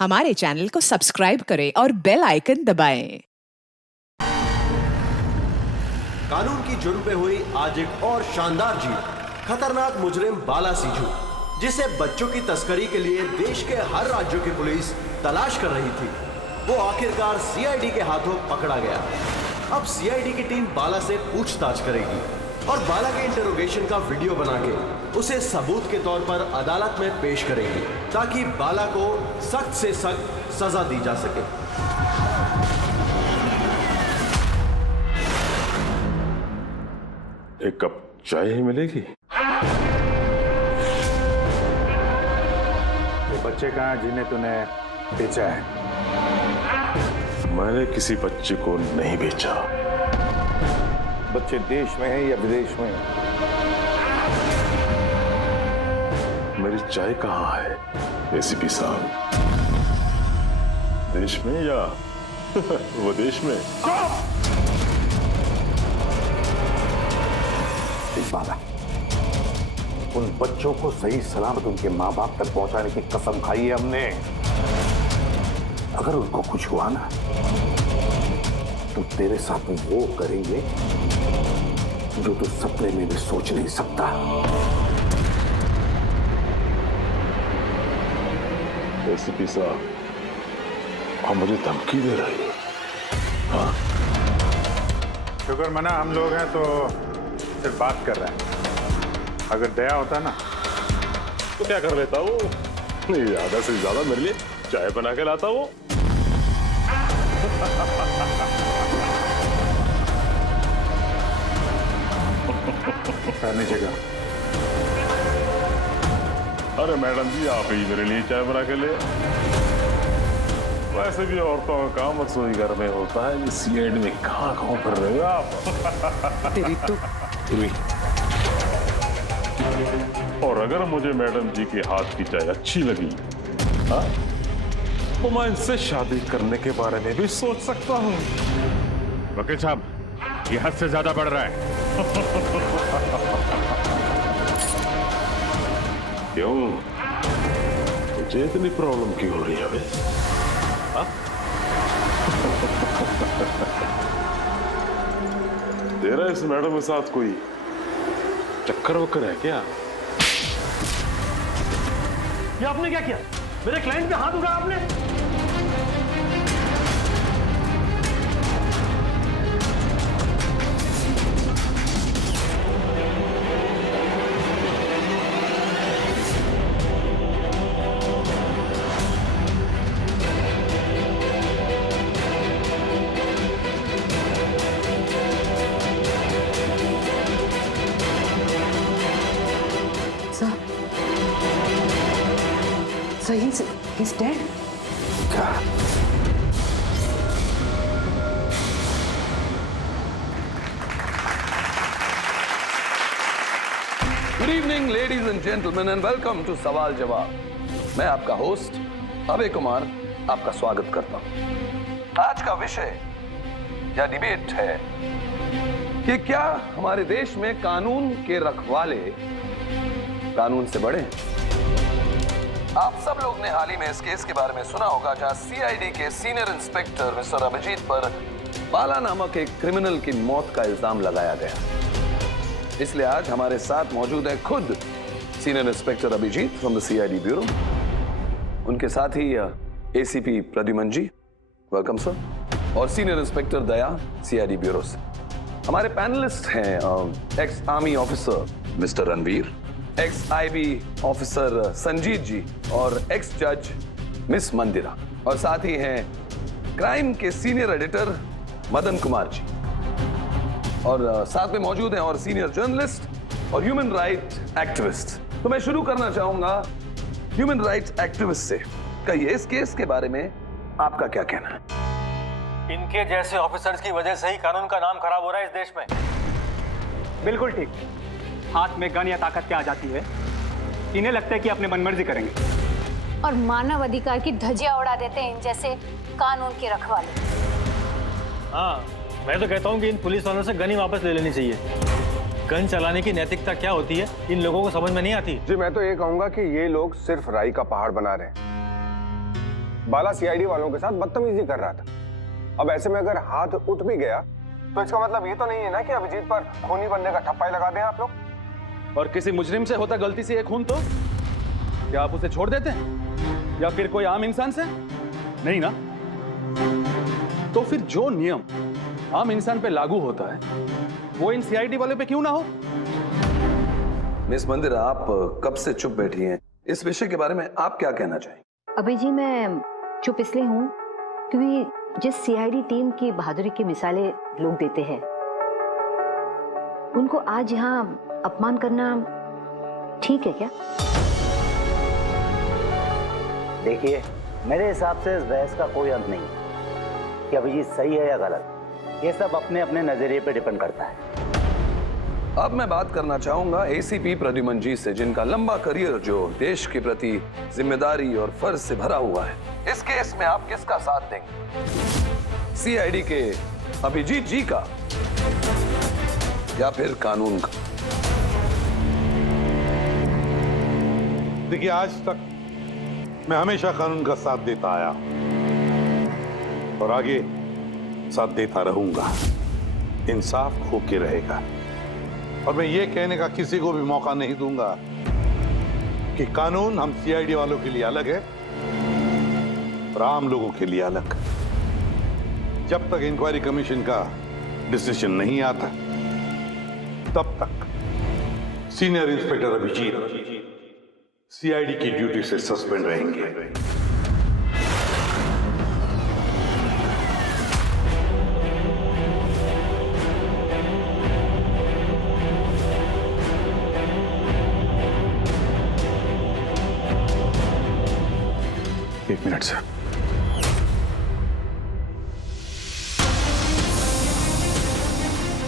हमारे चैनल को सब्सक्राइब करें और बेल आइकन दबाएं। कानून की जुर्म पे हुई आज एक और शानदार जीत। खतरनाक मुजरिम बाला सिंझू, जिसे बच्चों की तस्करी के लिए देश के हर राज्यों की पुलिस तलाश कर रही थी, वो आखिरकार सीआईडी के हाथों पकड़ा गया। अब सीआईडी की टीम बाला से पूछताछ करेगी और बाला के इंटरोगेशन का वीडियो बना के उसे सबूत के तौर पर अदालत में पेश करेगी, ताकि बाला को सख्त से सख्त सजा दी जा सके। एक कप चाय ही मिलेगी? वो बच्चे कहाँ जिन्हें तूने बेचा है? मैंने किसी बच्चे को नहीं बेचा। बच्चे देश में है या विदेश में? मेरी चाय कहाँ है एसीपी साहब? देश में या विदेश में? बाला, उन बच्चों को सही सलामत उनके माँ बाप तक पहुंचाने की कसम खाई है हमने। अगर उनको कुछ हुआ ना, तो तेरे साथ वो करेंगे जो तू सपने में भी सोच नहीं सकता। एसीपी साहब, आप मुझे धमकी दे रहे हो? हाँ? शुक्र मना हम लोग हैं तो सिर्फ बात कर रहे हैं। अगर दया होता ना तो क्या कर लेता वो? ज्यादा से ज्यादा मेरे लिए चाय बना के लाता वो। नीचे का। अरे मैडम जी, आप ही मेरे लिए चाय बना के ले। वैसे भी औरतों का काम रसोई घर में होता है, ये सीआईडी में कहाँ कर रहे हो आप? तेरी तो और अगर मुझे मैडम जी के हाथ की चाय अच्छी लगी, हाँ, तो मैं इनसे शादी करने के बारे में भी सोच सकता हूँ। वकील साहब, ये हद से ज्यादा बढ़ रहा है। क्यों? मुझे इतनी प्रॉब्लम क्यों हो रही है अबे? हाँ? तेरा इस मैडम के साथ कोई चक्कर वक्कर है क्या? ये आपने क्या किया? मेरे क्लाइंट पे हाथ उठाया आपने? So he's dead? Good evening ladies and gentleman and welcome to सवाल जवाब। मैं आपका होस्ट अभय कुमार आपका स्वागत करता हूं। आज का विषय या डिबेट है कि क्या हमारे देश में कानून के रखवाले कानून से बड़े हैं? आप सब लोग ने हाल ही में इस केस के बारे में सुना होगा, जहां सीआईडी के सीनियर इंस्पेक्टर मिस्टर अभिजीत पर बाला नामक एक क्रिमिनल की मौत का इल्जाम लगाया गया। इसलिए आज हमारे साथ मौजूद है खुद senior inspector Abhijeet from the CID bureau, उनके साथ ही ACP Pradyuman ji, welcome sir, और senior inspector Daya CID bureau से। हमारे पैनलिस्ट हैं ex army officer mister Ranveer, ex IB officer Sanjeet ji और एक्स जज मिस मंदिरा, और साथ ही हैं क्राइम के सीनियर एडिटर मदन कुमार जी, और साथ में मौजूद हैं और सीनियर जर्नलिस्ट और ह्यूमन राइट एक्टिविस्ट। तो मैं शुरू करना चाहूंगा ह्यूमन राइट एक्टिविस्ट से। कहिए, इस केस के बारे में आपका क्या कहना है? इनके जैसे ऑफिसर्स की वजह से ही कानून का नाम खराब हो रहा है इस देश में। बिल्कुल ठीक। हाथ में गन या ताकत क्या आ जाती है, इन्हें लगता है कि अपने मनमर्जी करेंगे और मानव अधिकार की धज्जियां उड़ा देते हैं इन जैसे कानून के रखवाले। हाँ, मैं तो कहता हूँ कि इन पुलिस वालों से गन ही वापस ले लेनी चाहिए। गन चलाने की नैतिकता क्या होती है इन लोगों को समझ में नहीं आती। जी मैं तो ये कहूंगा कि ये लोग सिर्फ राई का पहाड़ बना रहे हैं। बाला सीआईडी वालों के साथ बदतमीजी कर रहा था। अब ऐसे में अगर हाथ उठ भी गया तो इसका मतलब ये तो नहीं है ना कि अभिजीत पर खूनी बनने का ठप्पा ही लगा दें आप लोग। और किसी मुजरिम से होता गलती से एक खून तो क्या आप उसे छोड़ देते हैं या फिर कोई आम इंसान से? नहीं ना। तो फिर जो नियम आम इंसान पे लागू होता है वो इन सीआईडी वाले पे क्यों ना हो? मिस मंदिरा, आप कब से चुप बैठी हैं? इस विषय के बारे में आप क्या कहना चाहेंगे? अभी जी मैं चुप इसलिए हूँ क्योंकि जिस सीआईडी टीम की बहादुरी की मिसालें लोग देते हैं उनको आज यहाँ अपमान करना ठीक है क्या? देखिए, मेरे हिसाब से इस बहस का कोई अंत नहीं कि अभिजीत सही है या गलत। ये सब अपने अपने नजरिए पे डिपेंड करता है। अब मैं बात करना चाहूंगा एसीपी प्रद्युमन जी से, जिनका लंबा करियर जो देश के प्रति जिम्मेदारी और फर्ज से भरा हुआ है। इस केस में आप किसका साथ देंगे? सीआईडी के अभिजीत जी का या फिर कानून का? देखिए, आज तक मैं हमेशा कानून का साथ देता आया और आगे साथ देता रहूंगा। इंसाफ होके रहेगा और मैं ये कहने का किसी को भी मौका नहीं दूंगा कि कानून हम सीआईडी वालों के लिए अलग है और आम लोगों के लिए अलग। जब तक इंक्वायरी कमीशन का डिसीजन नहीं आता तब तक सीनियर इंस्पेक्टर अभिजीत सीआईडी की ड्यूटी से सस्पेंड रहेंगे। एक मिनट सर।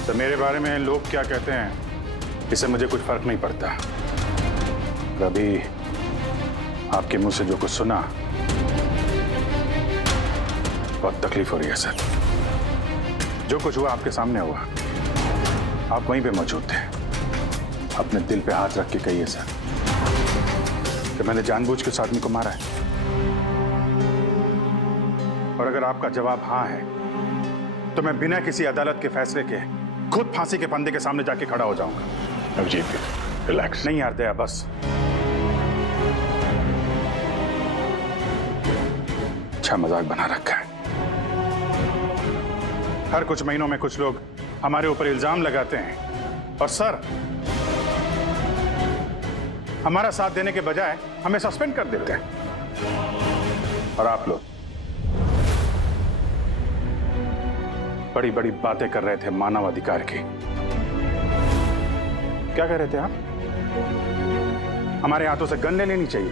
तो मेरे बारे में लोग क्या कहते हैं इससे मुझे कुछ फर्क नहीं पड़ता। अभी आपके मुंह से जो कुछ सुना बहुत तकलीफ हो रही है सर। जो कुछ हुआ आपके सामने हुआ, आप वहीं पे मौजूद थे। अपने दिल पे हाथ रख के कहिए सर कि मैंने जानबूझ के उस आदमी को मारा है। और अगर आपका जवाब हाँ है तो मैं बिना किसी अदालत के फैसले के खुद फांसी के फंदे के सामने जाके खड़ा हो जाऊंगा। अभिजीत, रिलैक्स। नहीं यार दया, बस अच्छा मजाक बना रखा है। हर कुछ महीनों में कुछ लोग हमारे ऊपर इल्जाम लगाते हैं और सर हमारा साथ देने के बजाय हमें सस्पेंड कर देते हैं। और आप लोग बड़ी बड़ी बातें कर रहे थे मानव अधिकार की। क्या कह रहे थे आप? हमारे हाथों से गन ले लेनी चाहिए।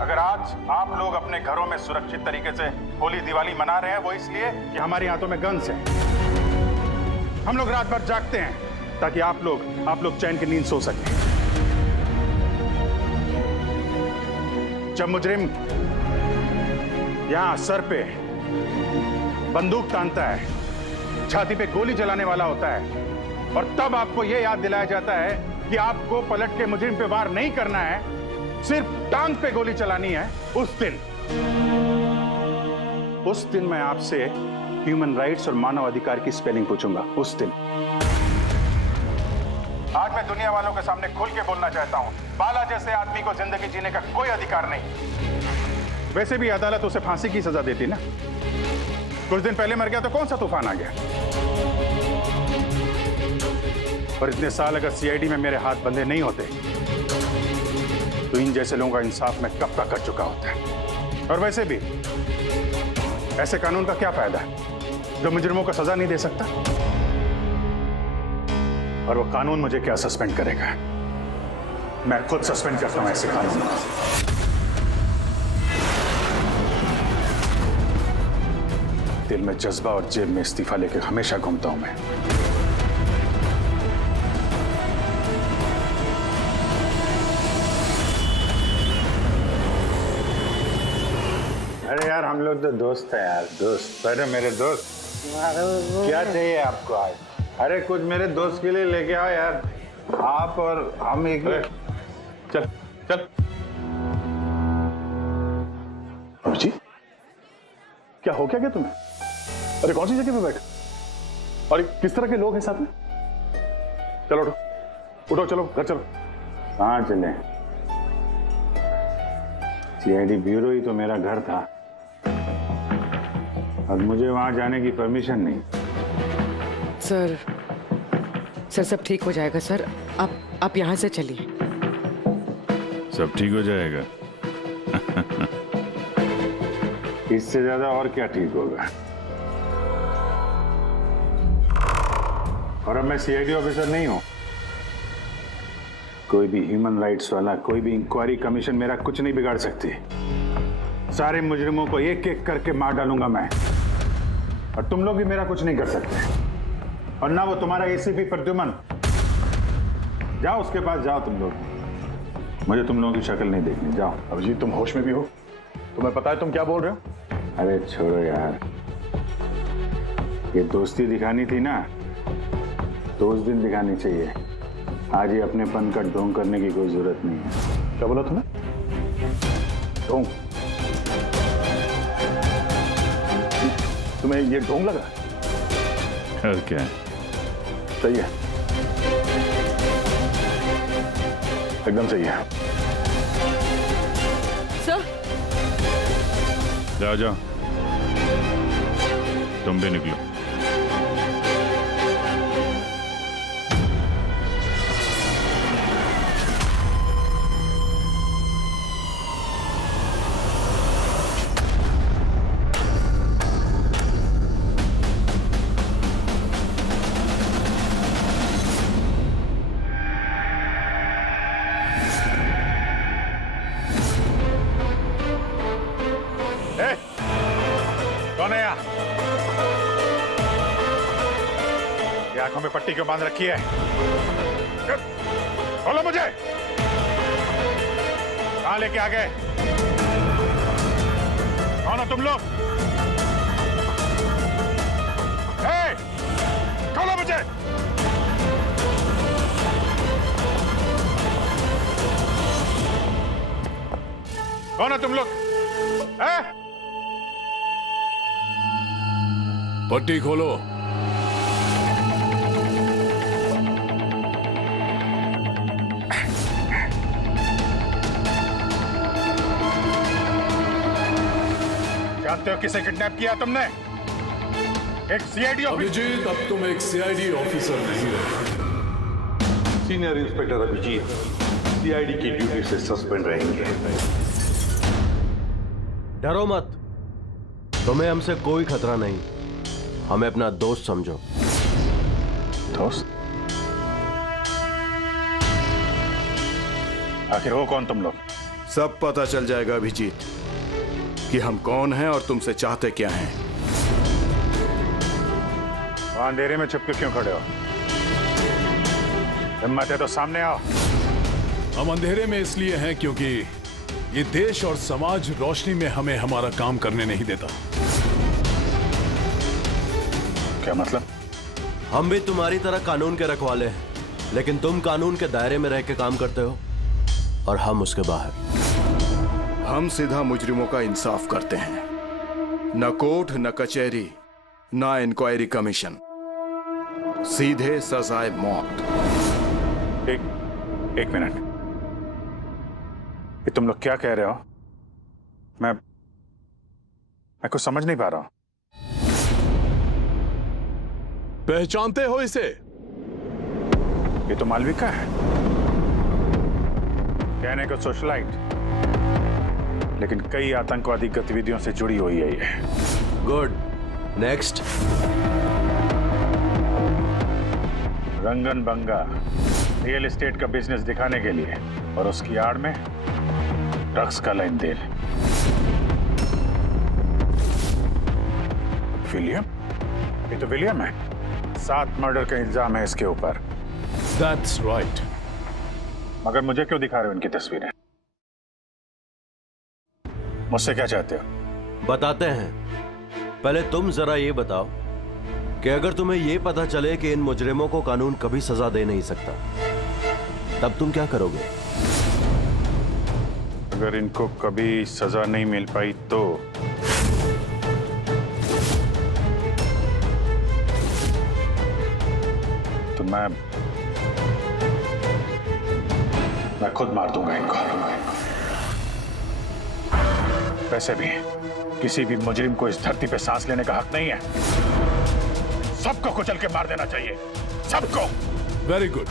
अगर आज आप लोग अपने घरों में सुरक्षित तरीके से होली दिवाली मना रहे हैं वो इसलिए कि हमारे हाथों में गन्स हैं। हम लोग रात भर जागते हैं ताकि आप लोग चैन की नींद सो सकें। जब मुजरिम यहां सर पे बंदूक तानता है, छाती पे गोली चलाने वाला होता है और तब आपको यह याद दिलाया जाता है कि आपको पलट के मुजरिम पे वार नहीं करना है, सिर्फ टांग पे गोली चलानी है, उस दिन मैं आपसे ह्यूमन राइट्स और मानव अधिकार की स्पेलिंग पूछूंगा। उस दिन। आज मैं दुनिया वालों के सामने खुल के बोलना चाहता हूं, बाला जैसे आदमी को जिंदगी जीने का कोई अधिकार नहीं। वैसे भी अदालत उसे फांसी की सजा देती ना। कुछ दिन पहले मर गया तो कौन सा तूफान आ गया? पर इतने साल अगर सीआईडी में मेरे हाथ बंधे नहीं होते तो इन जैसे लोगों का इंसाफ मैं कब का कर चुका होता है। और वैसे भी ऐसे कानून का क्या फायदा है जो मुजरिमों को सजा नहीं दे सकता? और वो कानून मुझे क्या सस्पेंड करेगा? मैं खुद सस्पेंड करता हूं ऐसे कानून। दिल में जज्बा और जेब में इस्तीफा लेकर हमेशा घूमता हूं मैं। अरे यार हम लोग तो दोस्त हैं यार, दोस्त। अरे मेरे दोस्त, क्या चाहिए आपको आज? अरे कुछ मेरे दोस्त के लिए लेके आओ यार। आप और हम एक चल चल। जी क्या हो क्या तुम्हें? अरे कौन सी जगह पे बैठे और किस तरह के लोग हैं साथ में? चलो उठो उठो, चलो घर चलो। कहाँ चले? सीआईडी ब्यूरो ही तो मेरा घर था और मुझे वहां जाने की परमिशन नहीं। सर सब ठीक हो जाएगा सर, आप यहाँ से चलिए। सब ठीक हो जाएगा। इससे ज्यादा और क्या ठीक होगा? और अब मैं सीआईडी ऑफिसर नहीं हूं। कोई भी ह्यूमन राइट्स वाला, कोई भी इंक्वायरी कमीशन मेरा कुछ नहीं बिगाड़ सकती। सारे मुजरिमों को एक एक करके मार डालूंगा मैं, और तुम लोग भी मेरा कुछ नहीं कर सकते। और ना वो तुम्हारा एसीपी प्रद्युमन। जाओ उसके पास जाओ तुम लोग, मुझे तुम लोगों की शक्ल नहीं देखनी। जाओ। अभिजीत तुम होश में भी हो? तुम्हें पता है तुम क्या बोल रहे हो? अरे छोड़ो यार, ये दोस्ती दिखानी थी ना तो उस दिन दिखानी चाहिए। आज ही अपनेपन का ढोंग करने की कोई जरूरत नहीं है। क्या बोला तुमने? ढोंग? तुम्हें ये ढोंग लगा? और क्या? सही है, एकदम सही है। सर जाओ जाओ, तुम भी निकलो। आंखों में पट्टी क्यों बांध रखी है? बोलो मुझे, कहां लेके आ गए? कौन हो तुम लोग? खोलो मुझे। कौन हो तुम लोग? पट्टी खोलो। जानते हो किसे किडनैप किया तुमने? एक सीआईडी ऑफिसर। अभिजीत, अब तुम एक सीआईडी ऑफिसर नहीं रहे। सीनियर इंस्पेक्टर अभिजीत सीआईडी की ड्यूटी से सस्पेंड रहेंगे। डरो मत, तुम्हें हमसे कोई खतरा नहीं। हमें अपना दोस्त समझो। दोस्त? आखिर हो कौन तुम लोग? सब पता चल जाएगा अभिजीत कि हम कौन हैं और तुमसे चाहते क्या हैं। वहां अंधेरे में छुप के क्यों खड़े हो? हिम्मत है तो सामने आओ। हम अंधेरे में इसलिए हैं क्योंकि ये देश और समाज रोशनी में हमें हमारा काम करने नहीं देता। क्या मतलब? हम भी तुम्हारी तरह कानून के रखवाले हैं, लेकिन तुम कानून के दायरे में रह के काम करते हो और हम उसके बाहर। हम सीधा मुजरिमों का इंसाफ करते हैं, न कोर्ट, न कचहरी, न इंक्वायरी कमीशन, सीधे सजाए मौत। एक मिनट, ये तुम लोग क्या कह रहे हो? मैं कुछ समझ नहीं पा रहा हूं। पहचानते हो इसे? ये तो मालविका है, कहने को सोशलाइट, लेकिन कई आतंकवादी गतिविधियों से जुड़ी हुई है ये। Good, next. Rangan Banga real estate का बिजनेस दिखाने के लिए और उसकी आड़ में ड्रग्स का लेन देन। विलियम? ये तो विलियम है। 7 मर्डर का इल्जाम है इसके ऊपर। That's right. मगर मुझे क्यों दिखा रहे हो इनकी तस्वीरें? मुझसे क्या चाहते हो? बताते हैं। पहले तुम जरा ये बताओ कि अगर तुम्हें ये पता चले कि इन मुजरिमों को कानून कभी सजा दे नहीं सकता, तब तुम क्या करोगे? अगर इनको कभी सजा नहीं मिल पाई तो मैं खुद मार दूंगा इनको। वैसे भी किसी भी मुजरिम को इस धरती पे सांस लेने का हक नहीं है। सबको कुचल के मार देना चाहिए, सबको। Very good.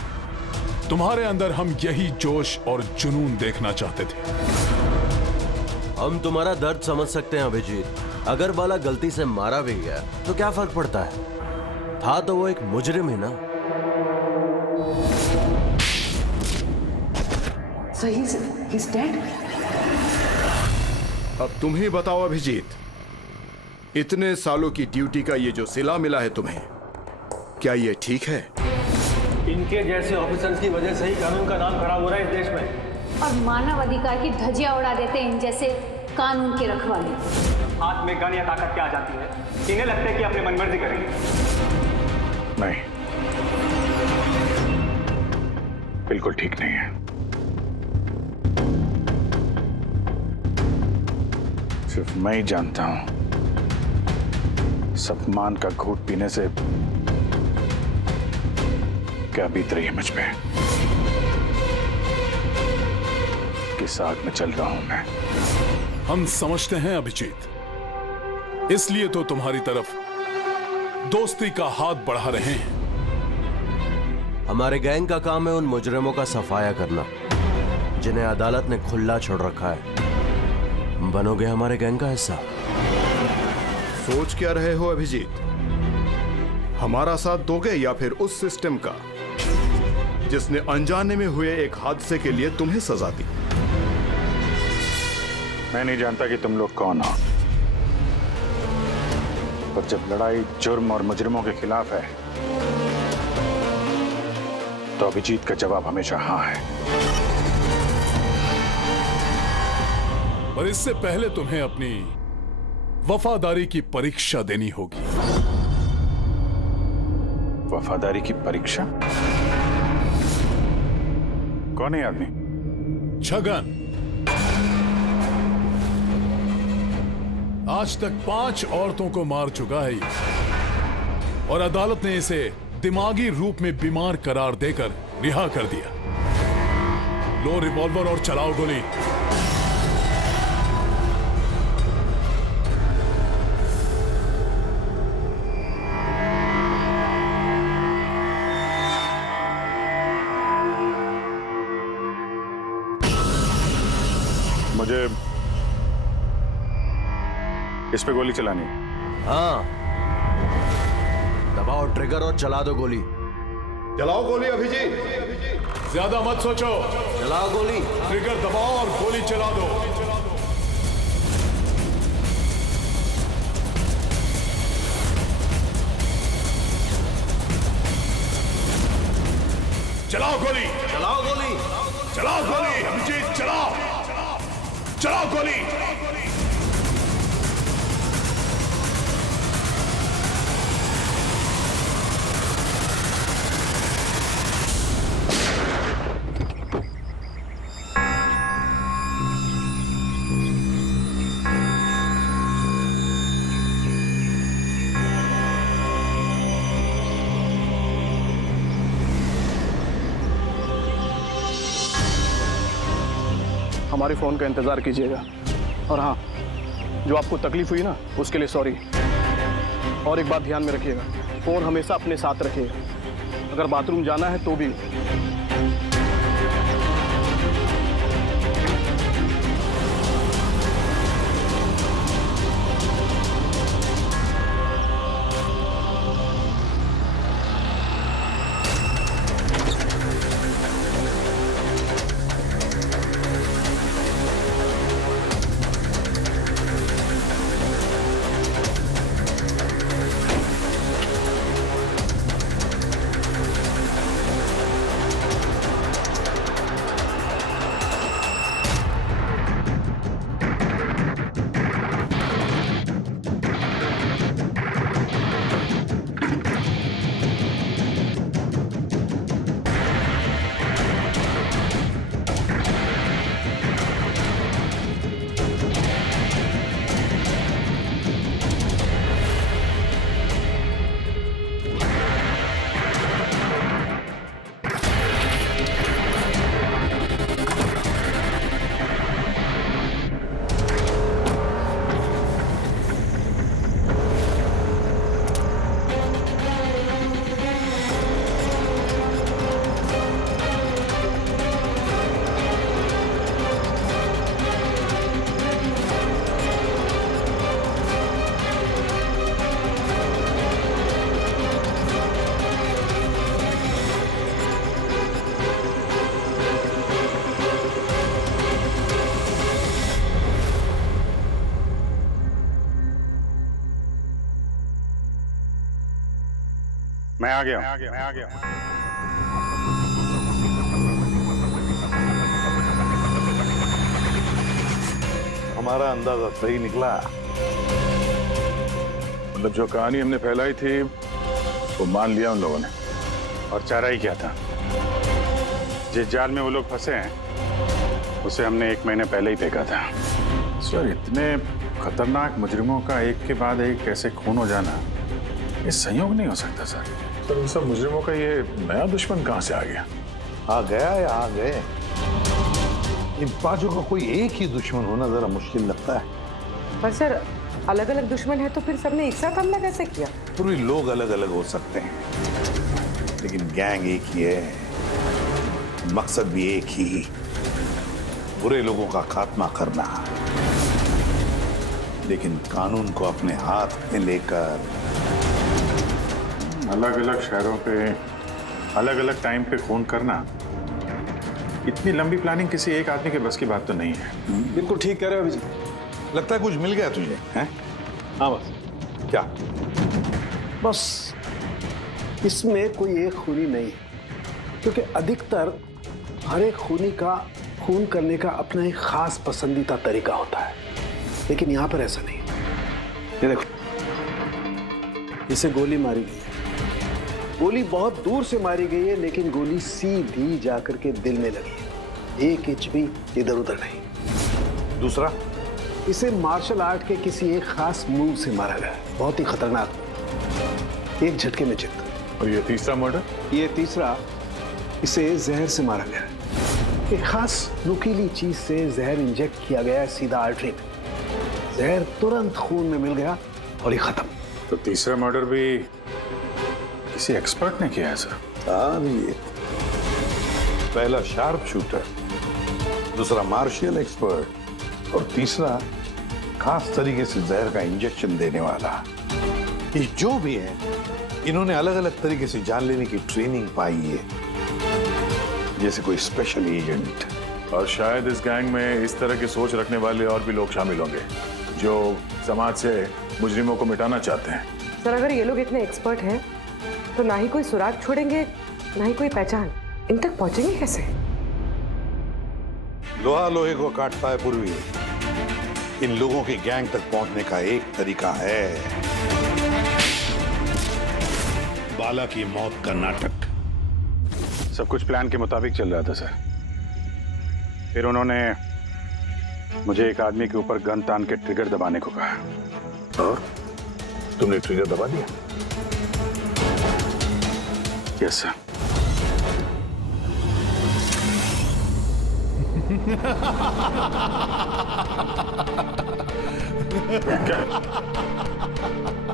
तुम्हारे अंदर हम यही जोश और जुनून देखना चाहते थे। हम तुम्हारा दर्द समझ सकते हैं अभिजीत। अगर बाला गलती से मारा भी गया तो क्या फर्क पड़ता है, था तो वो एक मुजरिम ही ना। So he's dead? अब तुम ही बताओ अभिजीत, इतने सालों की ड्यूटी का ये जो सिला मिला है तुम्हें, क्या ये ठीक है? इनके जैसे ऑफिसर्स की वजह से ही कानून का नाम खराब हो रहा है इस देश में। और मानव अधिकार की धज्जियां उड़ा देते हैं इन जैसे कानून के रखवाले। हाथ में गन या ताकत क्या आ जाती है, इन्हें लगता है कि अपनी मनमर्जी करेंगे। नहीं, बिल्कुल ठीक नहीं है। सिर्फ मैं ही जानता हूं सम्मान का घूंट पीने से क्या बीत रही है मुझ पे। किस आग में चल रहा हूं मैं। हम समझते हैं अभिजीत, इसलिए तो तुम्हारी तरफ दोस्ती का हाथ बढ़ा रहे हैं। हमारे गैंग का काम है उन मुजरिमों का सफाया करना जिन्हें अदालत ने खुला छोड़ रखा है। बनोगे हमारे गैंग का हिस्सा? सोच क्या रहे हो अभिजीत? हमारा साथ दोगे या फिर उस सिस्टम का जिसने अनजाने में हुए एक हादसे के लिए तुम्हें सजा दी? मैं नहीं जानता कि तुम लोग कौन हो, पर जब लड़ाई जुर्म और मुजरिमों के खिलाफ है तो अभिजीत का जवाब हमेशा हाँ है। पर इससे पहले तुम्हें अपनी वफादारी की परीक्षा देनी होगी। वफादारी की परीक्षा? कौन है आदमी? छगन। आज तक 5 औरतों को मार चुका है ये, और अदालत ने इसे दिमागी रूप में बीमार करार देकर रिहा कर दिया। लो रिवॉल्वर और चलाओ गोली। मुझे इस पे गोली चलानी है। हाँ, दबाओ ट्रिगर और चला दो गोली। चलाओ गोली अभिजीत। ज्यादा मत सोचो, चलाओ गोली। ट्रिगर दबाओ और गोली चला दो। चलाओ गोली। चलाओ गोली। चलाओ गोली अभिजीत, चलाओ। चलाओ गोली। हमारे फोन का इंतजार कीजिएगा। और हाँ, जो आपको तकलीफ हुई ना, उसके लिए सॉरी। और एक बात ध्यान में रखिएगा, फोन हमेशा अपने साथ रखिएगा। अगर बाथरूम जाना है तो भी। मैं आ गया। हमारा अंदाजा सही निकला। मतलब जो कहानी हमने फैलाई थी वो मान लिया उन लोगों ने, और चारा ही क्या था। जिस जाल में वो लोग फंसे हैं उसे हमने 1 महीने पहले ही फेंका था। सर, इतने खतरनाक मुजरिमों का एक के बाद एक कैसे खून हो जाना, ये संयोग नहीं हो सकता सर। सर, इन सब मुजरिमों का ये नया दुश्मन कहां से आ गया? आ गया या आ गए? इन पांचों का कोई एक ही दुश्मन होना जरा मुश्किल लगता है। पर सर, अलग अलग दुश्मन है तो फिर सबने एक साथ हमला कैसे किया? पूरे लोग अलग अलग हो सकते हैं, लेकिन गैंग एक ही है, मकसद भी एक ही, बुरे लोगों का खात्मा करना। लेकिन कानून को अपने हाथ में लेकर अलग अलग शहरों पे अलग अलग टाइम पे खून करना, इतनी लंबी प्लानिंग किसी एक आदमी के बस की बात तो नहीं है। बिल्कुल ठीक कह रहे हो अभिजीत। लगता है कुछ मिल गया तुझे, हैं? हाँ बस। क्या? बस इसमें कोई एक खूनी नहीं है, क्योंकि अधिकतर हर एक खूनी का खून करने का अपना एक खास पसंदीदा तरीका होता है, लेकिन यहां पर ऐसा नहीं। ये देखो, इसे गोली मारी गई है। गोली बहुत दूर से मारी गई है, लेकिन गोली सीधी जाकर के दिल में लगी है, 1 इंच भी इधर उधर नहीं। दूसरा, इसे मार्शल आर्ट के किसी एक खास मूव से मारा गया है, बहुत ही खतरनाक, एक झटके में चित। और ये तीसरा मर्डर? ये तीसरा, इसे जहर से मारा गया है। एक खास नुकीली चीज से जहर इंजेक्ट किया गया है सीधा आर्टरी में, जहर तुरंत खून में मिल गया और ये खत्म। तो तीसरा मर्डर भी किसी एक्सपर्ट ने किया है सर? हाँ, ये पहला शार्प शूटर, दूसरा मार्शियल एक्सपर्ट, और तीसरा खास तरीके से जहर का इंजेक्शन देने वाला। ये जो भी है, इन्होंने अलग अलग तरीके से जान लेने की ट्रेनिंग पाई है, जैसे कोई स्पेशल एजेंट। और शायद इस गैंग में इस तरह की सोच रखने वाले और भी लोग शामिल होंगे जो समाज से मुजरिमों को मिटाना चाहते हैं। सर, अगर ये लोग इतने एक्सपर्ट हैं तो ना ही कोई सुराग छोड़ेंगे, ना ही कोई पहचान। इन तक पहुंचेंगे कैसे? लोहा लोहे को काटता है पूर्वी। इन लोगों की गैंग तक पहुंचने का एक तरीका है, बाला की मौत का नाटक। सब कुछ प्लान के मुताबिक चल रहा था सर। फिर उन्होंने मुझे एक आदमी के ऊपर गन तान के ट्रिगर दबाने को कहा। और तुमने ट्रिगर दबा दिया? Yes sir.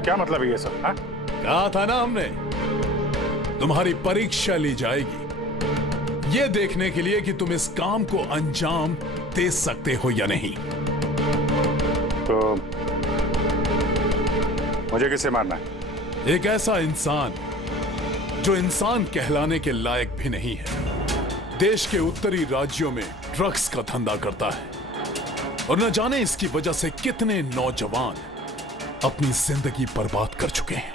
क्या मतलब है ये सब? हाँ? कहा था ना हमने, तुम्हारी परीक्षा ली जाएगी ये देखने के लिए कि तुम इस काम को अंजाम दे सकते हो या नहीं। तो मुझे किसे मारना है? एक ऐसा इंसान जो इंसान कहलाने के लायक भी नहीं है, देश के उत्तरी राज्यों में ड्रग्स का धंधा करता है, और न जाने इसकी वजह से कितने नौजवान अपनी जिंदगी बर्बाद कर चुके हैं।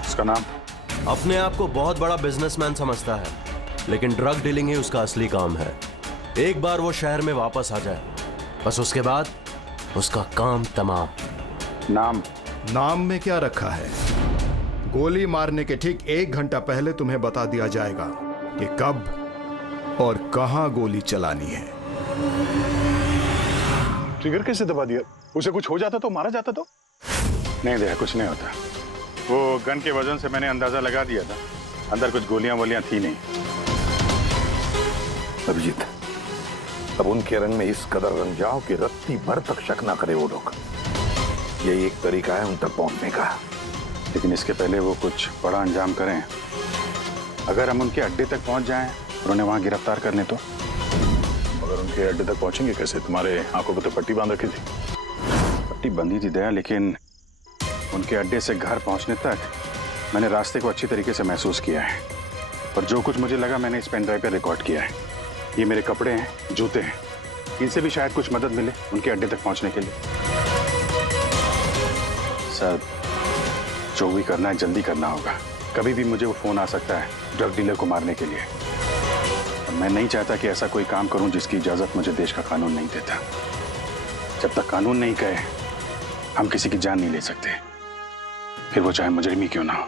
उसका नाम? अपने आप को बहुत बड़ा बिजनेसमैन समझता है, लेकिन ड्रग डीलिंग ही उसका असली काम है। एक बार वो शहर में वापस आ जाए, बस उसके बाद उसका काम तमाम। नाम? नाम में क्या रखा है? गोली मारने के ठीक 1 घंटा पहले तुम्हें बता दिया जाएगा कि कब और कहां गोली चलानी है। ट्रिगर कैसे दबा दिया? उसे कुछ हो जाता तो, मारा जाता तो? नहीं दया, कुछ नहीं होता। वो गन के वजन से मैंने अंदाजा लगा दिया था, अंदर कुछ गोलियां वोलियां थी नहीं। अभिजीत, अब उनके रंग में इस कदर रंग जाओ कि रत्ती भर तक शक ना करे वो लोग। यही एक तरीका है उन तक पहुंचने का। लेकिन इसके पहले वो कुछ बड़ा अंजाम करें। अगर हम उनके अड्डे तक पहुंच जाएं और उन्हें वहां गिरफ्तार कर लें तो? मगर उनके अड्डे तक पहुंचेंगे कैसे? तुम्हारे आंखों पर तो पट्टी बांध रखी थी। पट्टी बंधी थी दया, लेकिन उनके अड्डे से घर पहुंचने तक मैंने रास्ते को अच्छी तरीके से महसूस किया है, और जो कुछ मुझे लगा मैंने इस पेन ड्राइव पर रिकॉर्ड किया है। ये मेरे कपड़े हैं, जूते हैं, इनसे भी शायद कुछ मदद मिले उनके अड्डे तक पहुंचने के लिए। सर, जो भी करना है जल्दी करना होगा। कभी भी मुझे वो फोन आ सकता है ड्रग डीलर को मारने के लिए। मैं नहीं चाहता कि ऐसा कोई काम करूं जिसकी इजाजत मुझे देश का कानून नहीं देता। जब तक कानून नहीं कहे हम किसी की जान नहीं ले सकते, फिर वो चाहे मुजरिम ही क्यों ना हो।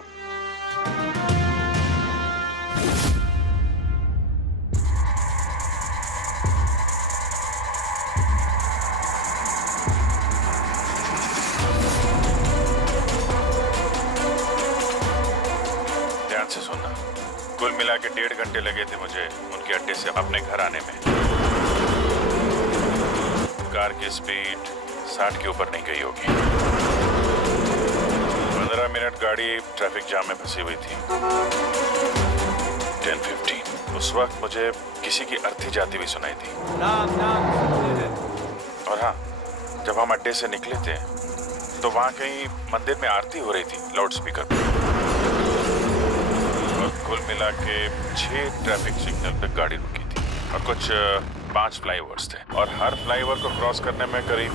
ध्यान से सुनना, कुल मिला के 1.5 घंटे लगे थे मुझे उनके अड्डे से अपने घर आने में। कार की स्पीड 60 के ऊपर नहीं गई होगी। 15 मिनट गाड़ी ट्रैफिक जाम में फंसी हुई थी। 10:15 उस वक्त मुझे किसी की अर्थी जाती हुई सुनाई थी। और हाँ, जब हम अड्डे से निकले थे तो वहाँ कहीं मंदिर में आरती हो रही थी लाउड स्पीकर पर। और कुल मिला के 6 ट्रैफिक सिग्नल पे गाड़ी रुकी थी और कुछ 5 फ्लाईओवर्स थे और हर फ्लाईओवर को क्रॉस करने में करीब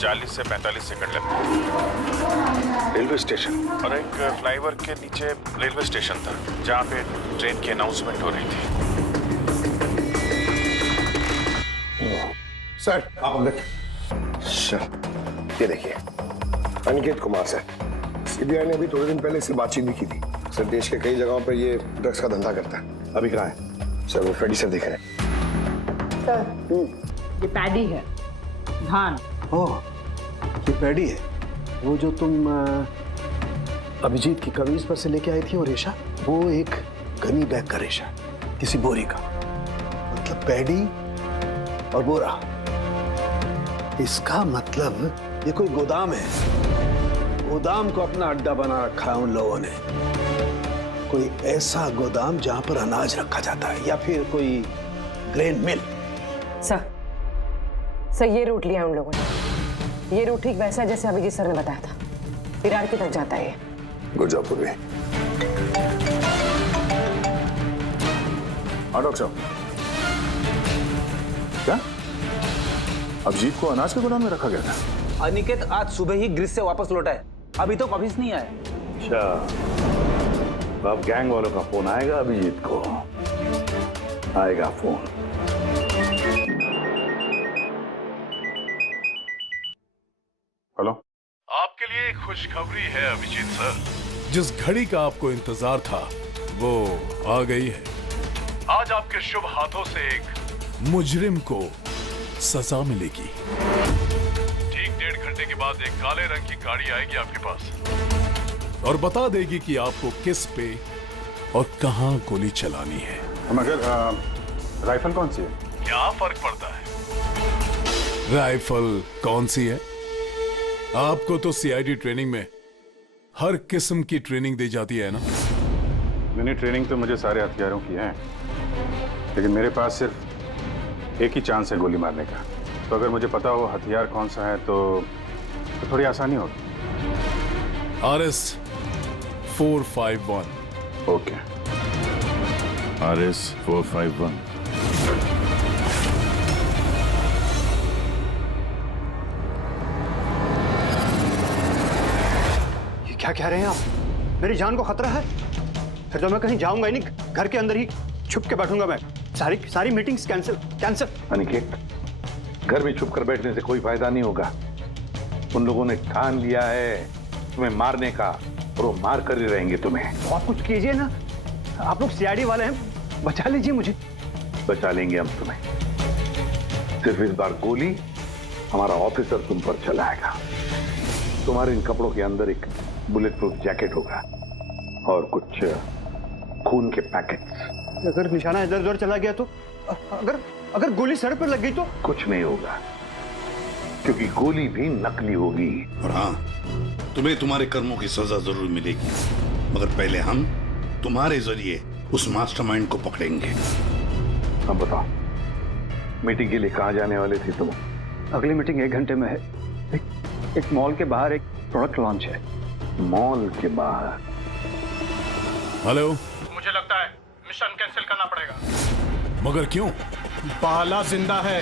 40 से 45 सेकंड लगते थे। रेलवे स्टेशन और एक फ्लाईओवर के नीचे रेलवे स्टेशन था जहाँ पे ट्रेन की अनाउंसमेंट हो रही थी। सर आप अंदर। सर ये देखिए, अनिकेत कुमार सर, सीबीआई ने अभी थोड़े दिन पहले इससे बातचीत भी की थी। सर देश के कई जगहों पर ये ड्रग्स का धंधा करता है। अभी कहाँ है? सर वो फ्रेडी सर दिख रहे हैं। सर ये पैडी है, धान। ओह ये पैडी है, वो जो तुम अभिजीत की कमीज पर से लेके आई थी वो रेशा, वो एक गनी बैग का रेशा, किसी बोरी का। मतलब पैडी और बोरा, इसका मतलब ये कोई गोदाम है। गोदाम को अपना अड्डा बना रखा है उन लोगों ने। कोई ऐसा गोदाम जहां पर अनाज रखा जाता है या फिर कोई ग्रेन मिल। सर ये रूट लिया उन लोगों ने। ये रूट ठीक वैसा है जैसे अभिजीत सर ने बताया था, विरार की तरफ जाता है ये। गुरजापुर में। डॉक्टर साहब, क्या अभिजीत को अनाज के गोदाम में रखा गया था? अनिकेत आज सुबह ही ग्रीस से वापस लौटा है, अभी तो वापस नहीं आया। अच्छा, अब गैंग वालों का फोन आएगा अभिजीत को, आएगा फोन। हेलो, आपके लिए एक खुशखबरी है अभिजीत सर। जिस घड़ी का आपको इंतजार था वो आ गई है। आज आपके शुभ हाथों से एक मुजरिम को सजा मिलेगी। ठीक 1.5 घंटे के बाद एक काले रंग की गाड़ी आएगी आपके पास और बता देगी कि आपको किस पे और कहां गोली चलानी है। मगर राइफल कौन सी है? क्या फर्क पड़ता है राइफल कौन सी है? आपको तो सीआईडी ट्रेनिंग में हर किस्म की ट्रेनिंग दी जाती है ना? मैंने ट्रेनिंग तो मुझे सारे हथियारों की है, लेकिन मेरे पास सिर्फ एक ही चांस है गोली मारने का। तो अगर मुझे पता हो हथियार कौन सा है तो थोड़ी आसानी होगी। RS 451। Okay, RS 451। ये क्या कह रहे हैं आप? मेरी जान को खतरा है? फिर तो मैं कहीं जाऊंगा ही नहीं, घर के अंदर ही छुप के बैठूंगा मैं। सारी मीटिंग्स कैंसिल। अनिकेत, घर में छुप कर बैठने से कोई फायदा नहीं होगा। उन लोगों ने ठान लिया है तुम्हें मारने का और वो मार कर ही रहेंगे तुम्हें। तो आप कुछ कीजिए ना, आप लोग सीआईडी वाले हैं, बचा लीजिए मुझे। बचा लेंगे हम तुम्हें, सिर्फ इस बार गोली हमारा ऑफिसर तुम पर चलाएगा। तुम्हारे इन कपड़ों के अंदर एक बुलेट प्रूफ जैकेट होगा और कुछ खून के पैकेट्स। अगर निशाना इधर उधर चला गया तो? अगर गोली सर पर लग गई तो? कुछ नहीं होगा, क्योंकि गोली भी नकली होगी। और हाँ, तुम्हें तुम्हारे कर्मों की सजा जरूर मिलेगी, मगर पहले हम तुम्हारे जरिए उस मास्टरमाइंड को पकड़ेंगे। अब बताओ, मीटिंग के लिए कहाँ जाने वाले थे तुम? अगली मीटिंग 1 घंटे में है। एक मॉल के बाहर एक प्रोडक्ट लॉन्च है। मॉल के बाहर? हेलो, मुझे लगता है मिशन कैंसिल करना पड़ेगा। मगर क्यों? बाला जिंदा है।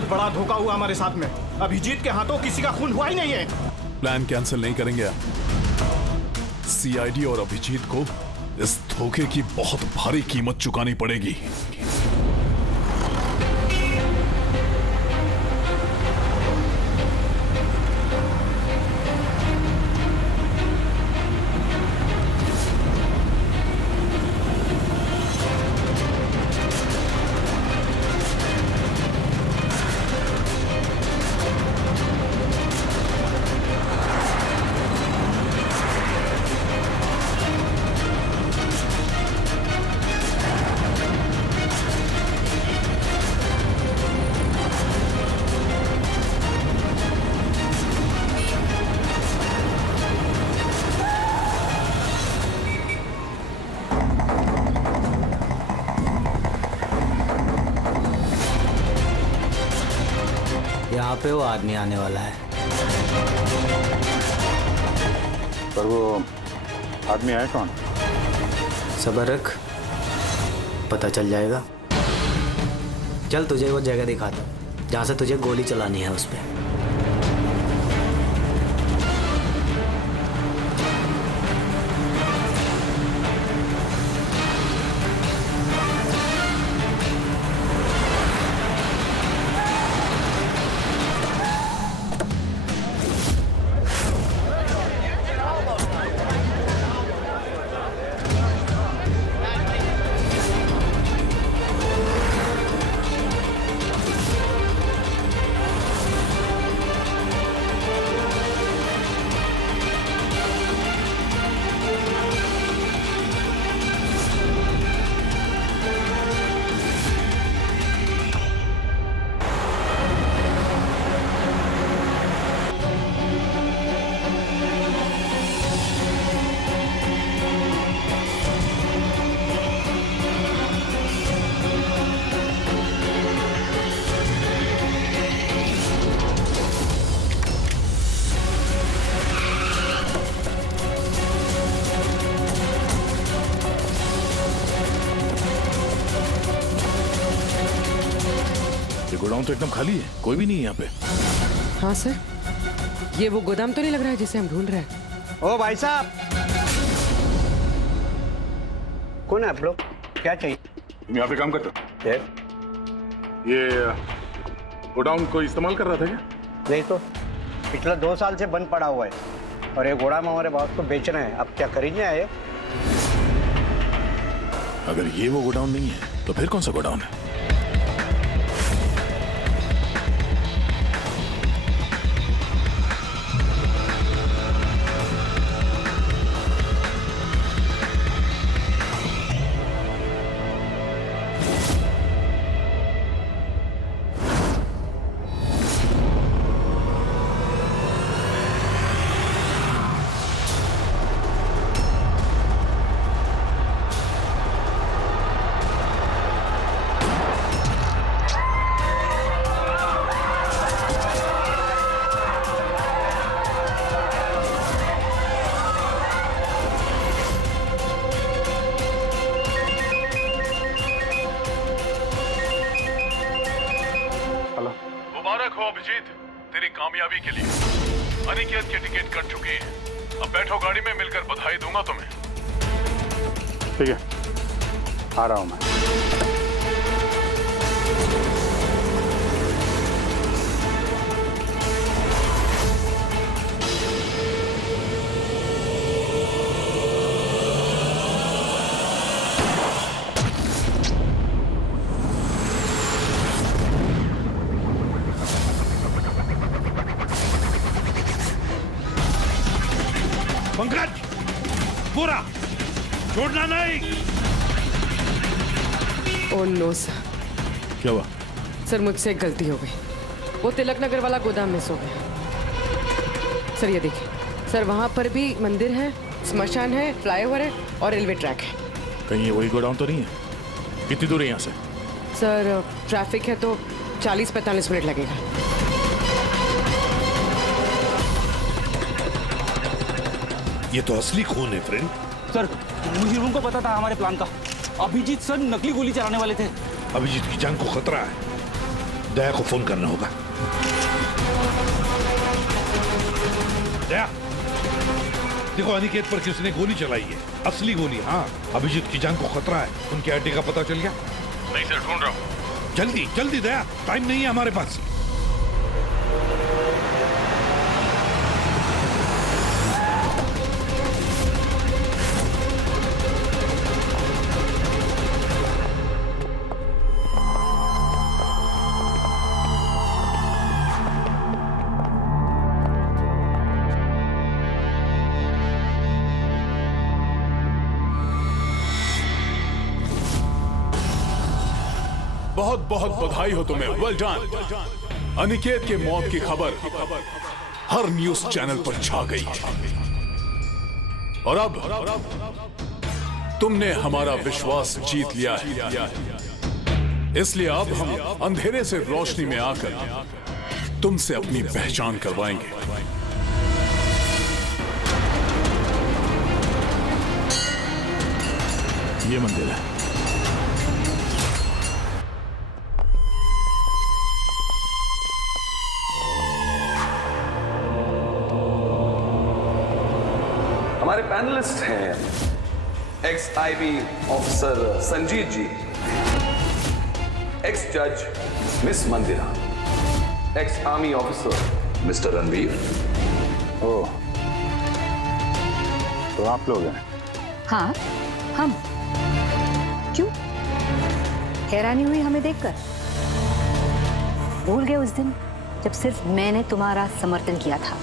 बहुत बड़ा धोखा हुआ हमारे साथ में। अभिजीत के हाथों किसी का खून हुआ ही नहीं है। प्लान कैंसिल नहीं करेंगे आप। सीआईडी और अभिजीत को इस धोखे की बहुत भारी कीमत चुकानी पड़ेगी। यहाँ पे वो आदमी आने वाला है। पर वो आदमी आया कौन? सब्र रख, पता चल जाएगा। चल तुझे वो जगह दिखाता हूँ जहाँ से तुझे गोली चलानी है उस पर। गोडाउन तो एकदम खाली है, कोई भी नहीं है यहाँ पे। हाँ सर, ये वो गोदाम तो नहीं लग रहा है जिसे हम ढूंढ रहे हैं। ओ भाई साहब, कौन है आप लोग? क्या चाहिए? तुम यहाँ पे काम करते हो? ये गोडाउन को इस्तेमाल कर रहा था क्या? नहीं तो पिछले 2 साल से बंद पड़ा हुआ है और ये गोदाम हमारे बॉस को बेचना है। अब क्या करेंगे आए? अगर ये वो गोडाउन नहीं है तो फिर कौन सा गोडाउन है? मुबारक हो अभिजीत, तेरी कामयाबी के लिए। अनिकेत की टिकट कट चुकी है। अब बैठो गाड़ी में, मिलकर बधाई दूंगा तुम्हें। ठीक है, आ रहा हूं मैं। पंकज, पूरा छोड़ना नहीं। Oh no sir. क्या हुआ? सर मुझसे एक गलती हो गई। वो तिलक नगर वाला गोदाम मिस हो गया। सर ये देखिए, सर वहाँ पर भी मंदिर है, स्मशान है, फ्लाईओवर है और रेलवे ट्रैक है। कहीं ये वही गोडाउन तो नहीं है? कितनी दूर है यहाँ से? सर ट्रैफिक है तो 40-45 मिनट लगेगा। ये तो असली खून है फ्रेंड। सर मुझे को पता था हमारे प्लान का। अभिजीत सर नकली गोली चलाने वाले थे। अभिजीत की जान को खतरा है। दया को फोन करना होगा। दया, देखो अनिकेत पर किसने गोली चलाई है, असली गोली। हाँ, अभिजीत की जान को खतरा है। उनके अड्डे का पता चल गया? नहीं सर, ढूंढ रहा हूँ। जल्दी जल्दी दया, टाइम नहीं है हमारे पास। बहुत बहुत बधाई हो तुम्हें, वेल डन। अनिकेत के मौत की खबर हर न्यूज चैनल पर छा गई और अब तुमने हमारा विश्वास जीत लिया है। इसलिए अब हम अंधेरे से रोशनी में आकर तुमसे अपनी पहचान करवाएंगे। ये मंदिर है। हमारे पैनलिस्ट हैं ex IB officer Sanjeet ji, ex जज miss Mandira, ex army officer mister Ranveer. Oh, तो आप लोग हैं? हाँ, हम। क्यों? हैरानी हुई हमें देखकर? भूल गए उस दिन जब सिर्फ मैंने तुम्हारा समर्थन किया था?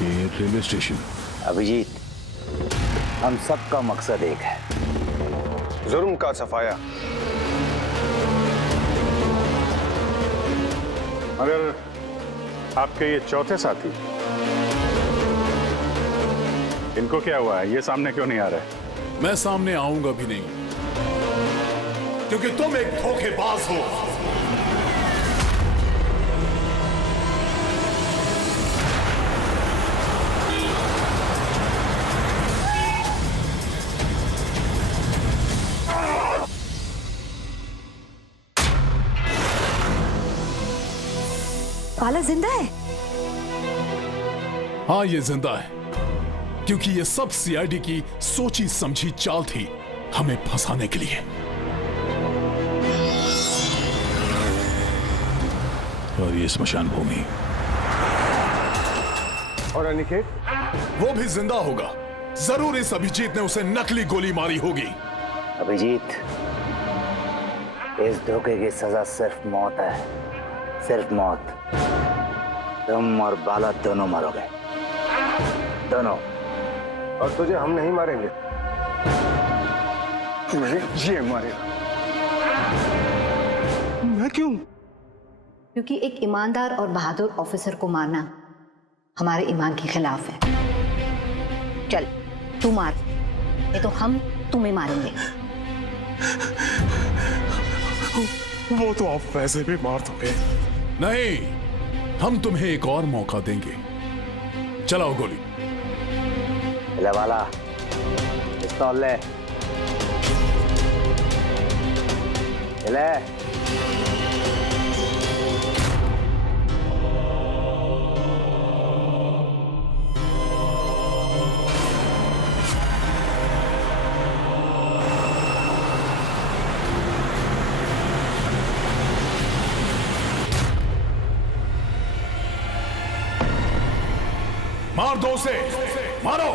ये रेलवे स्टेशन। अभिजीत, हम सबका मकसद एक है, जुर्म का सफाया। मगर आपके ये चौथे साथी, इनको क्या हुआ है? ये सामने क्यों नहीं आ रहे? मैं सामने आऊंगा भी नहीं, क्योंकि तुम एक धोखेबाज हो। बाला जिंदा है? हाँ, ये जिंदा है, क्योंकि ये सब सीआईडी की सोची समझी चाल थी हमें फंसाने के लिए। और ये स्मशान भूमि। और अनिकेत? वो भी जिंदा होगा। जरूर इस अभिजीत ने उसे नकली गोली मारी होगी। अभिजीत, इस धोखे की सजा सिर्फ मौत है, सिर्फ मौत। तुम और बाला दोनों मरोगे, दोनों। और तुझे हम नहीं मारेंगे, ये मारेगा। मैं क्यों? क्योंकि एक ईमानदार और बहादुर ऑफिसर को मारना हमारे ईमान के खिलाफ है। चल, तू मार, नहीं तो हम तुम्हें मारेंगे। वो तो आप वैसे भी मार दोगे। नहीं, हम तुम्हें एक और मौका देंगे। चलाओ गोली। ले वाला, पिस्तौल ले। ले। मार दो उसे, मारो,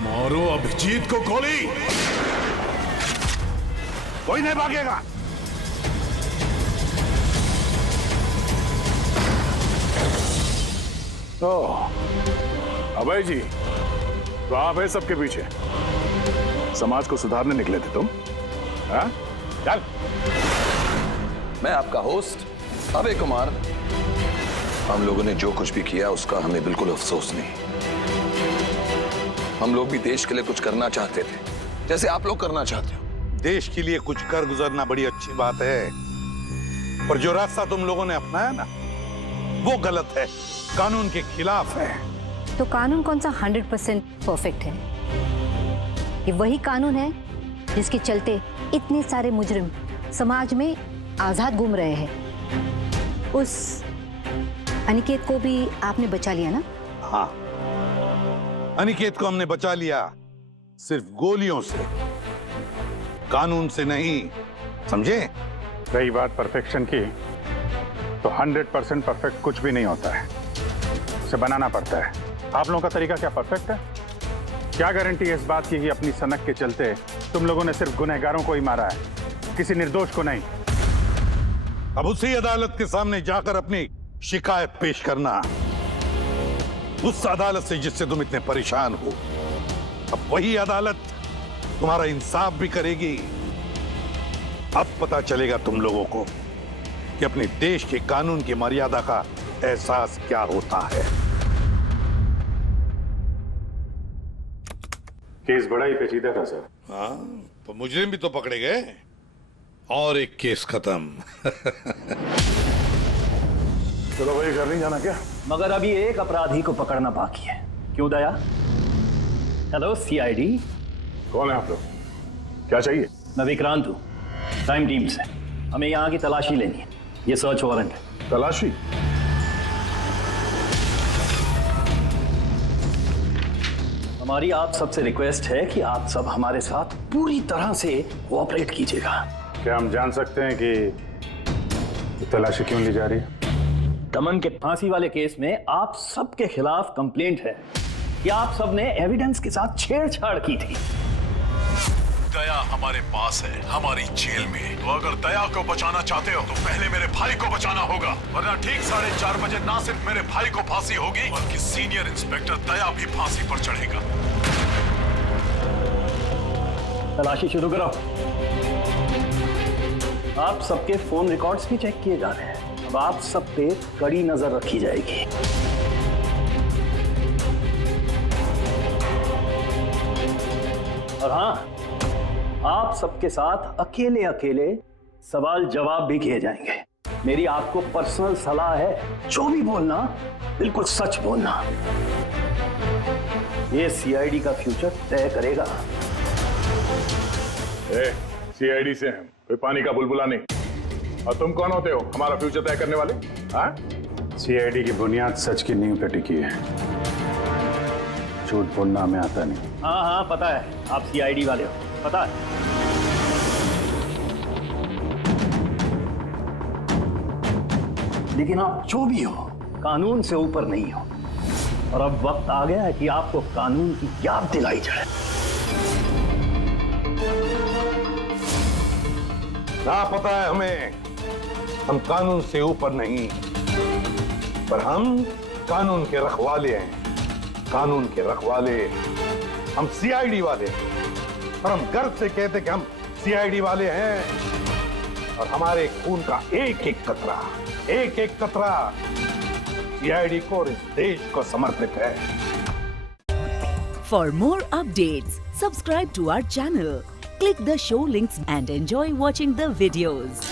मारो अभिजीत को गोली। कोई नहीं भागेगा। ओह, अभय जी, तो आप है सबके पीछे। समाज को सुधारने निकले थे तुम? हाँ? चल। मैं आपका होस्ट अभय कुमार। हम लोगों ने जो कुछ भी किया उसका हमें बिल्कुल अफसोस नहीं। हम लोग भी देश के लिए कुछ करना चाहते थे, जैसे आप लोग करना चाहते हो। देश के लिए कुछ कर गुजरना बड़ी अच्छी बात है, पर जो रास्ता तुम लोगों ने अपनाया ना, वो गलत है, कानून के खिलाफ है। तो कानून कौन सा 100% परफेक्ट है? ये वही कानून है जिसके चलते इतने सारे मुजरिम समाज में आजाद घूम रहे हैं। उस अनिकेत को भी आपने बचा लिया ना? हाँ, अनिकेत को हमने बचा लिया, सिर्फ गोलियों से, कानून से नहीं, समझे? रही बात परफेक्शन की, तो 100% परफेक्ट कुछ भी नहीं होता है, उसे बनाना पड़ता है। आप लोगों का तरीका क्या परफेक्ट है? क्या गारंटी है इस बात की कि अपनी सनक के चलते तुम लोगों ने सिर्फ गुनहगारों को ही मारा है, किसी निर्दोष को नहीं? अब उसी अदालत के सामने जाकर अपनी शिकायत पेश करना, उस अदालत से जिससे तुम इतने परेशान हो। अब वही अदालत तुम्हारा इंसाफ भी करेगी। अब पता चलेगा तुम लोगों को कि अपने देश के कानून की मर्यादा का एहसास क्या होता है। केस बड़ा ही पेचीदा था सर। हाँ, तो मुजरिम भी तो पकड़े गए और एक केस खत्म। चलो भाई, घर नहीं जाना क्या? मगर अभी एक अपराधी को पकड़ना बाकी है। क्यों दया? Hello CID. कौन है आप लोग? क्या चाहिए? मैं विक्रांत हूँ, क्राइम टीम से। हमें यहाँ की तलाशी लेनी है। ये सर्च वारंट है। तलाशी? हमारी आप सबसे रिक्वेस्ट है कि आप सब हमारे साथ पूरी तरह से कोऑपरेट कीजिएगा। क्या हम जान सकते हैं कि तलाशी क्यों ली जा रही है? दमन के फांसी वाले केस में आप सबके खिलाफ कंप्लेंट है कि आप सब ने एविडेंस के साथ छेड़छाड़ की थी। दया हमारे पास है, हमारी जेल में। तो अगर दया को बचाना चाहते हो तो पहले मेरे भाई को बचाना होगा, वरना ठीक 4:30 बजे ना सिर्फ मेरे भाई को फांसी होगी बल्कि सीनियर इंस्पेक्टर दया भी फांसी पर चढ़ेगा। तलाशी शुरू करो। आप सबके फोन रिकॉर्ड्स भी चेक किए जा रहे हैं। अब आप सब पे कड़ी नजर रखी जाएगी। और हाँ, आप सबके साथ अकेले अकेले सवाल जवाब भी किए जाएंगे। मेरी आपको पर्सनल सलाह है, जो भी बोलना बिल्कुल सच बोलना। ये सीआईडी का फ्यूचर तय करेगा। सीआईडी से हैं, कोई पानी का बुलबुला नहीं। और तुम कौन होते हो हमारा फ्यूचर तय करने वाले? सीआईडी की बुनियाद सच की नींव पे टिकी है, झूठ बोलना हमें आता नहीं। हाँ हाँ पता है, आप सीआईडी वाले हो, पता है। लेकिन आप जो भी हो, कानून से ऊपर नहीं हो। और अब वक्त आ गया है कि आपको कानून की याद दिलाई जाए। ना पता है हमें, हम कानून से ऊपर नहीं, पर हम कानून के रखवाले हैं। कानून के रखवाले हम सीआईडी वाले हैं, और हम गर्व से कहते कि हम सीआईडी वाले हैं। और हमारे खून का एक एक कतरा सीआईडी को और इस देश को समर्पित है। For more updates, subscribe to our channel, click the show links and enjoy watching the videos.